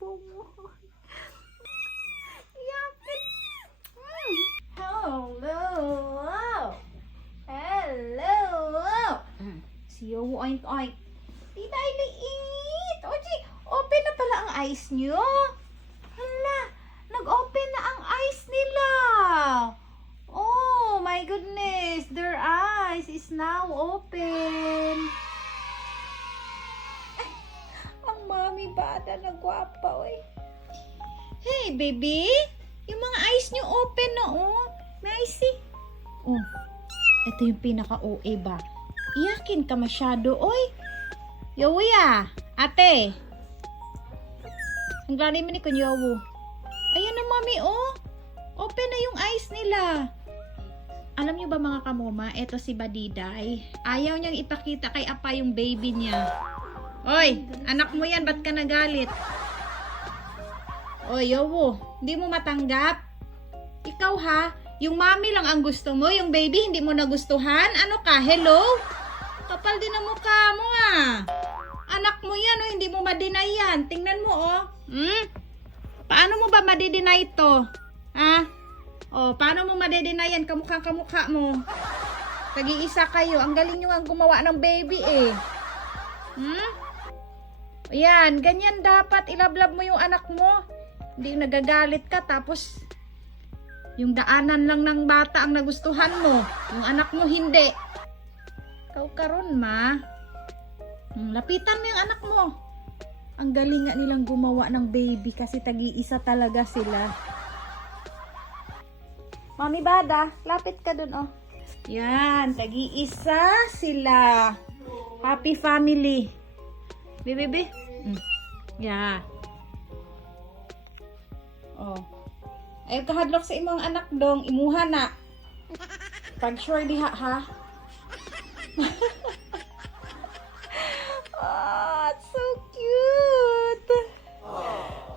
Mm. Hello. Hello. Si Yowo oink oink. Tita ay liit. Oji, open na pala ang eyes niyo. Hala, nag-open na ang eyes nila. Oh my goodness, their eyes is now open. Hey, baby. Yung mga eyes niyo open na, oh. May see? Oh, ito yung pinaka-OA ba? Iyakin ka masyado, oy. Yowi ah. Ate. Ang gani mo ni Kunyowo. Ayan na, mami, oh. Open na yung eyes nila. Alam niyo ba mga kamoma, eto si Badiday. Ayaw niyang ipakita kay Apa yung baby niya. Oy, anak mo yan, ba't ka nagalit? Oy, yowo, hindi mo matanggap? Ikaw ha, yung mami lang ang gusto mo, yung baby hindi mo nagustuhan? Ano ka, hello? Kapal din ang mukha mo ah. Anak mo yan, oh, hindi mo ma-deny yan. Tingnan mo, oh. Hmm? Paano mo ba ma-deny to? Ha? Oh, paano mo ma-deny yan? Kamukha kamukha mo. Tag-iisa kayo. Ang galing nyo ang gumawa ng baby eh. Hmm? Yan, ganyan dapat. Ilablab mo yung anak mo. Hindi nagagalit ka tapos yung daanan lang ng bata ang nagustuhan mo. Yung anak mo hindi. Ikaw karon ma. Hmm, Lapitan mo yung anak mo. Ang galing nga nilang gumawa ng baby kasi tag-iisa talaga sila. Mami Bada, lapit ka dun oh. Yan, tag-iisa sila. Happy family. Baby, baby. Mm. Yeah. Oh. Ay kahadlok sa imong anak dong, imuha na. Pag sure diha ha. it's so cute.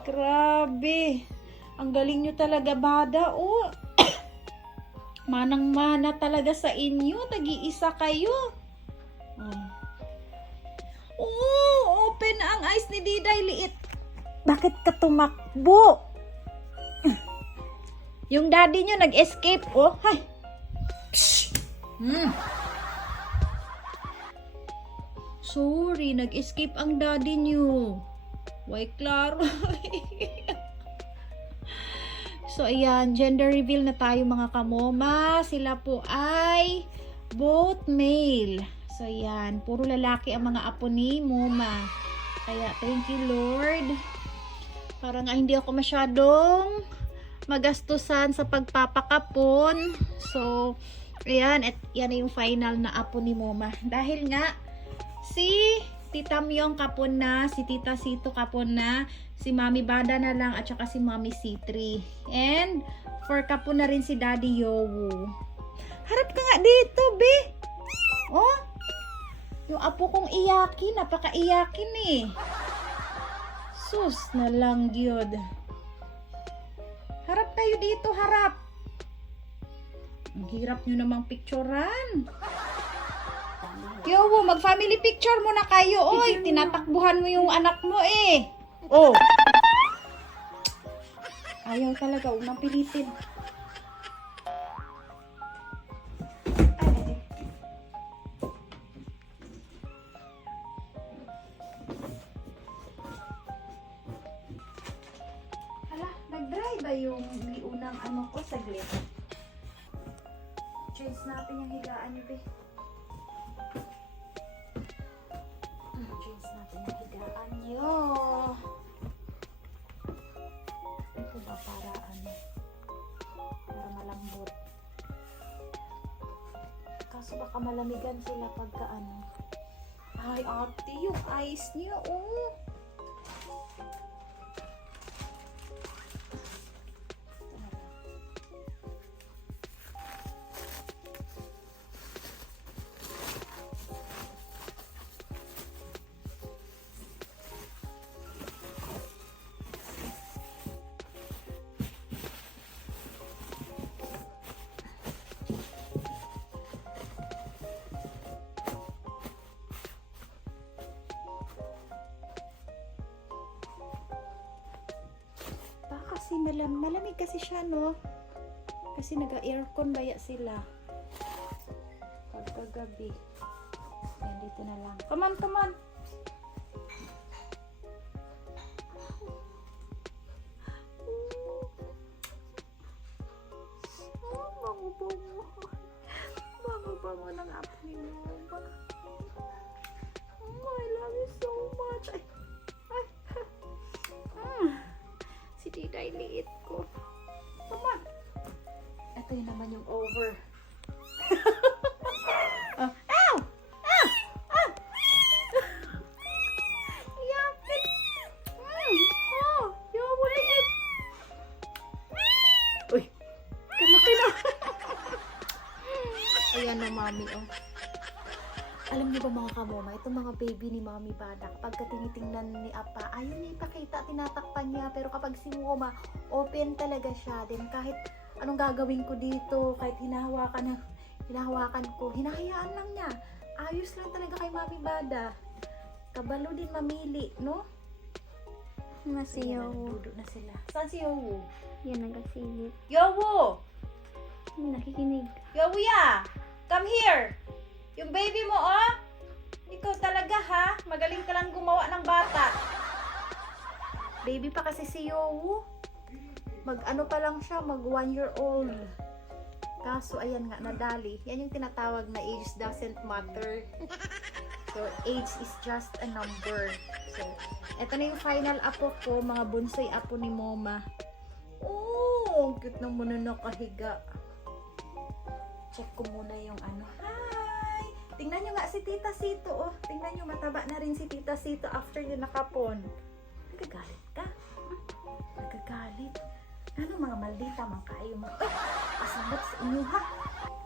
Grabe. Ang galing nyo talaga, bada. Oh. Manang-mana talaga sa inyo. Tag-iisa kayo. Oh. Oh, open ang eyes ni Diday liit. Bakit ka tumakbo? Yung daddy nyo nag-escape, oh. Hay. Hmm. Sorry, nag-escape ang daddy nyo. Why, klaro. so, ayan, gender reveal na tayo mga kamoma. Sila po ay both male. So, ayan, puro lalaki ang mga apo ni Moma. Kaya, thank you, Lord. Para nga hindi ako masyadong magastusan sa pagpapakapon. So, ayan, at yan yung final na apo ni Moma. Dahil nga, si Tita Myong kapon na, si Tita Sito kapon na, si Mami Bada na lang, at saka si Mami C3. And, for kapon na rin si Daddy Yowo. Harap ka nga dito, be! Oh! Yung apo kong iyakin, napaka-iyakin eh. Sus na lang, gyud. Tayo dito, harap. Ang hirap nyo namang picturean. Yo, mag-family picture muna kayo. Oy, tinatakbuhan mo yung anak mo eh. Oh. Ayaw talaga, unang pilitin. Ba yung unang ano ko sa glit? Change natin yung higaan niyo, be. Hmm, Change natin yung higaan niyo. Ito ba para ano? Para malambot. Kaso baka malamigan sila pagka ano. Ay, ate, yung eyes niya, oh. Malam malamig kasi siya, no? Kasi nag-aircon baya sila. Pagkagabi. Yan, dito na lang. Come on, come on. Bango-bango. Bango-bango ng apo ni. Oh, I love you so Tita, liit ko. Come on. Ito yun naman yung over. Itong mga baby ni Mami Bada, kapag ka tinitingnan ni Apa, ayaw niya ipakita, tinatakpan niya. Pero kapag si Moma, open talaga siya. Then kahit anong gagawin ko dito, kahit hinahawakan, hinahawakan ko, hinahayaan lang niya. Ayos lang talaga kay Mami Bada. Kabalo din mamili, no? Ayan, Masiyaw. nagdudo na sila. Saan si Yowo? Yan, nagasilip. Yowo! Nakikinig. Yowiya! Come here! Yung baby mo, oh! Ikaw talaga, ha? Magaling ka lang gumawa ng bata. Baby pa kasi si Yowu. Mag ano pa lang siya, mag one year old. Kaso, ayan nga, nadali. Yan yung tinatawag na age doesn't matter. So, age is just a number. So, eto na yung final apo ko, mga bunsoy apo ni Moma. Oh, cute na muna nakahiga. Check ko muna yung ano. Hi! Tingnan nyo nga si Tita Sito, oh. Tingnan nyo, mataba na rin si Tita Sito after yung nakapon. Nagagalit ka? Hmm? Nagagalit? Ano mga maldita, mga kayo, mga... Ay! Pasabat sa inyo, ha?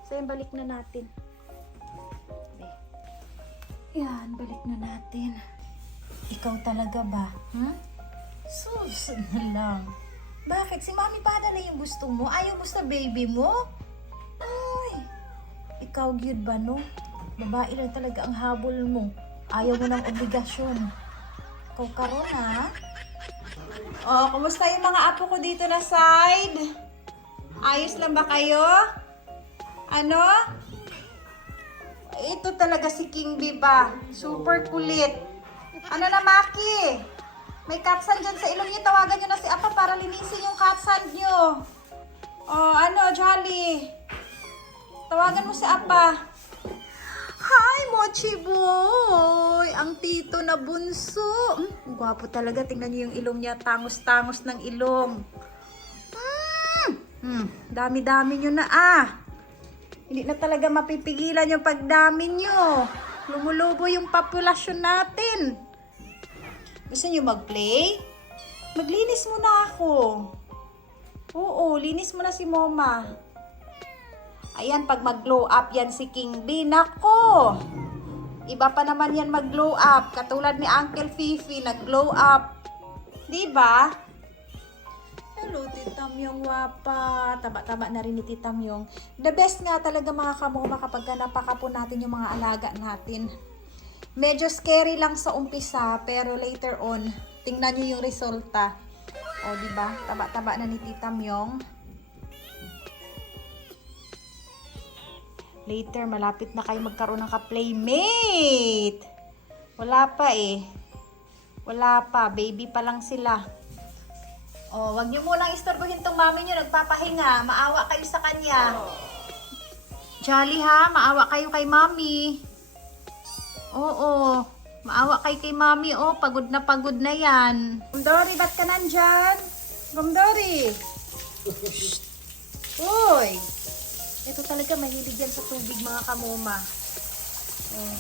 So, yan, balik na natin. Eh. Yan, balik na natin. Ikaw talaga ba? Hmm? Sus na lang. Bakit? Si Mami Pada na yung gusto mo? Ayaw mo sa baby mo? Ay, ikaw gyud ba no? Babae lang talaga ang habol mo. Ayaw mo ng obligasyon. Ikaw karon ha? Oh, kumusta yung mga apo ko dito na side? Ayos lang ba kayo? Ano? Ito talaga si King Biba. Super kulit. Ano na, Maki? May katsan dyan sa ilong niyo. Tawagan niyo na si Apa para linisin yung katsan niyo. Oh, ano, Jolly? Tawagan mo si Apa. Hi, Mochi Boy! Ang tito na bunso. Hmm, gwapo talaga. Tingnan niyo yung ilong niya. Tangos-tangos ng ilong. Hmm, dami-dami niyo na ah. Hindi na talaga mapipigilan yung pagdami niyo. Lumulubo yung populasyon natin. Gusto niyo mag-play? Maglinis muna ako. Oo, linis mo na si Moma. Ayan, pag mag-glow up yan si King B. Nako! Iba pa naman yan mag-glow up. Katulad ni Uncle Fifi, nag-glow up. Di ba? Hello, Tita Myong wapa. Taba-taba na rin ni Tita Myong. The best nga talaga mga kamoma kapag ka napakapon natin yung mga alaga natin. Medyo scary lang sa umpisa, pero later on, tingnan nyo yung resulta. O, di ba? Taba-taba na ni Tita Myong. Later, malapit na kayo magkaroon ng ka-playmate. Wala pa eh. Wala pa. Baby pa lang sila. Oh, wag niyo munang istorbohin tong mami niyo. Nagpapahinga. Maawa kayo sa kanya. Jolly ha. Maawa kayo kay mami. Oo. Maawa kay kay mami. Oh, pagod na pagod na yan. Gumdori, ba't ka nandyan? Gumdori. Uy. Ito talaga mahilig yan sa tubig mga kamoma. Oh.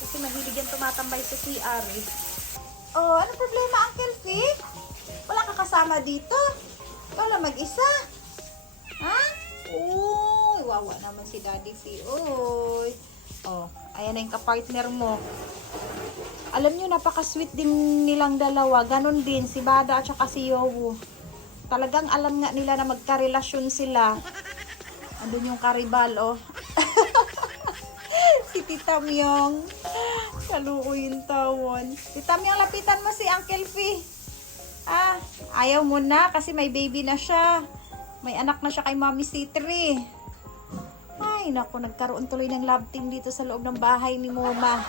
Kasi mahilig yan tumatambay sa CR eh. Oh, ano problema Uncle Vic? Wala ka kasama dito? Ikaw lang mag-isa? Ha? Uy, wawa naman si Daddy V. Uy. Oh, ayan na yung kapartner mo. Alam nyo, napaka-sweet din nilang dalawa. Ganon din, si Bada at si Yowo. Talagang alam nga nila na magkarelasyon sila. Andun yung karibal, oh. si Tita Myong. Kaluko yung tawon. Tita Myong, lapitan mo si Uncle Fee. Ah, Ayaw mo na kasi may baby na siya. May anak na siya kay Mommy C3. Ay, naku, nagkaroon tuloy ng love team dito sa loob ng bahay ni Moma.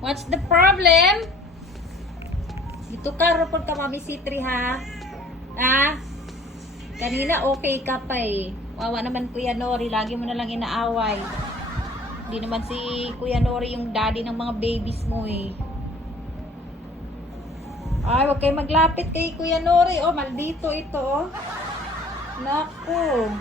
What's the problem? Dito ka, report ka, Mami C3, ha? Ha? Kanina okay ka pa eh. Wawa naman Kuya Nori, lagi mo na lang inaaway. Hindi naman si Kuya Nori yung daddy ng mga babies mo eh. Ay, wag kayo maglapit kay Kuya Nori. Oh, maldito ito oh. Naku.